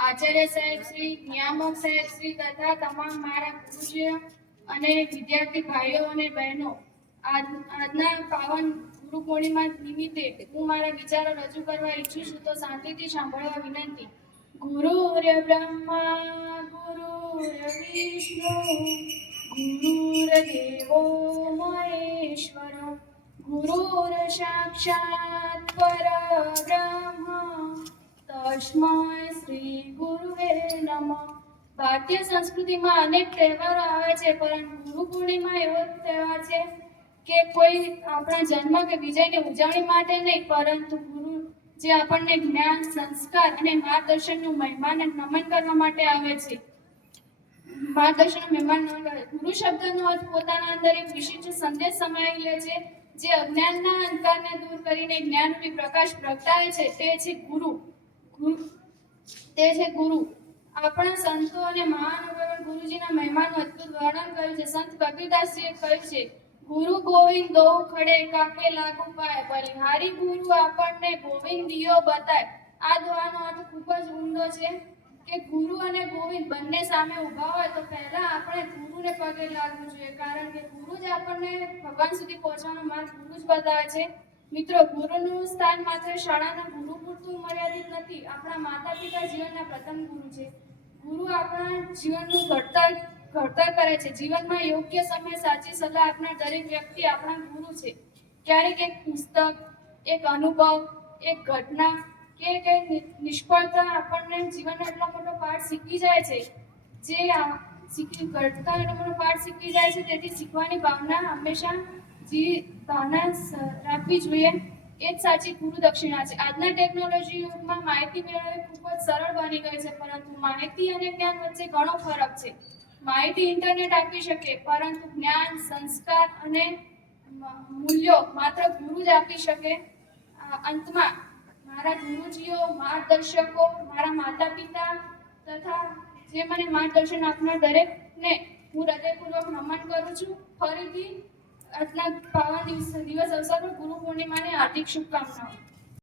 આચાર્ય સાહેબ શ્રી, નિયામક સાહેબ શ્રી તથા તમામ મારા ગુરુજીઓ અને વિદ્યાર્થી ભાઈઓ અને બહેનો, આજના પાવન ગુરુ પૂર્ણિમા નિમિત્તે હું મારા વિચારો રજૂ કરવા ઈચ્છું છું, તો શાંતિથી સાંભળવા વિનંતી. ગુરુર્ બ્રહ્મા ગુરુર્ વિષ્ણુ ગુરુર્દેવો મહેશ્વર ગુરુર સાક્ષાત પરબ્રહ્મ તસ્મૈ શ્રી ગુરુવે નમઃ. ભારતીય સંસ્કૃતિમાં અનેક તહેવારો આવે છે, પરંતુ ગુરુ પૂર્ણિમા એવો તહેવાર છે કે કોઈ આપણા જન્મ કે વિજયની ઉજવણી માટે નહીં, પરંતુ ગુરુ જે આપણને જ્ઞાન, સંસ્કાર અને માર્ગદર્શનનું મહેમાન નમન કરવા માટે આવે છે. ગુરુ શબ્દનો અર્થ પોતાના અંદર એક વિશિષ્ટ સંદેશ સમાયેલ છે, જે અજ્ઞાનના અંધકારને દૂર કરીને જ્ઞાનરૂપી પ્રકાશ પ્રગટાવે છે. તે છે ગુરુ. આપણા સંતો અને મહાનુભાવો ગુરુજીના મહિમાનું અદ્ભુત વર્ણન કર્યું છે. સંત કબીરદાસજીએ કહ્યું છે, ગુરુ ગોવિંદ દો ખડે કાકે લાગુ પાય, બલિહારી ગુરુ આપણને ગોવિંદ દિયો બતાય. આ દુઆનો અર્થ ખૂબ જ ઊંડો છે કે ગુરુ અને ગોવિંદ બંને સામે ઊભા હોય તો પહેલા આપણે ગુરુને પગે લાગવું જોઈએ, કારણ કે ગુરુ જ આપણને ભગવાન સુધી પહોંચવાનો માર્ગ ગુરુ જ બતાવે છે. મિત્રો, ગુરુનું સ્થાન માત્ર શાળાના ગુરુ પૂરતું મર્યાદિત નથી. આપણા માતા પિતા જીવનના પ્રથમ ગુરુ છે. ગુરુ આપણા જીવનનું ઘડતર કરે છે. જીવનમાં યોગ્ય સમય સાચી સલાહ આપનાર દરેક વ્યક્તિ આપણા ગુરુ છે. ક્યારેક એક પુસ્તક, એક અનુભવ, એક ઘટના કે નિષ્ફળતા આપણને જીવનનો એટલો મોટો પાઠ શીખવી જાય છે, તેથી શીખવાની ભાવના હંમેશા રાખવી જોઈએ. એ જ સાચી ગુરુ દક્ષિણા છે. આજના ટેકનોલોજી યુગમાં માહિતી મેળવવી ખૂબ જ સરળ બની ગઈ છે, પરંતુ માહિતી અને જ્ઞાન વચ્ચે ઘણો ફરક છે. માહિતી ઇન્ટરનેટ આપી શકે, પરંતુ જ્ઞાન, સંસ્કાર અને મૂલ્યો માત્ર ગુરુ જ આપી શકે. અંતમાં મારા ગુરુજીઓ, માર્ગદર્શકો, મારા માતા પિતા તથા જે મને માર્ગદર્શન આપનાર દરેકને હું હૃદયપૂર્વક નમન કરું છું. ફરીથી આજના પાવન દિવસ અવસર પર ગુરુ પૂર્ણિમાની હાર્દિક શુભકામનાઓ.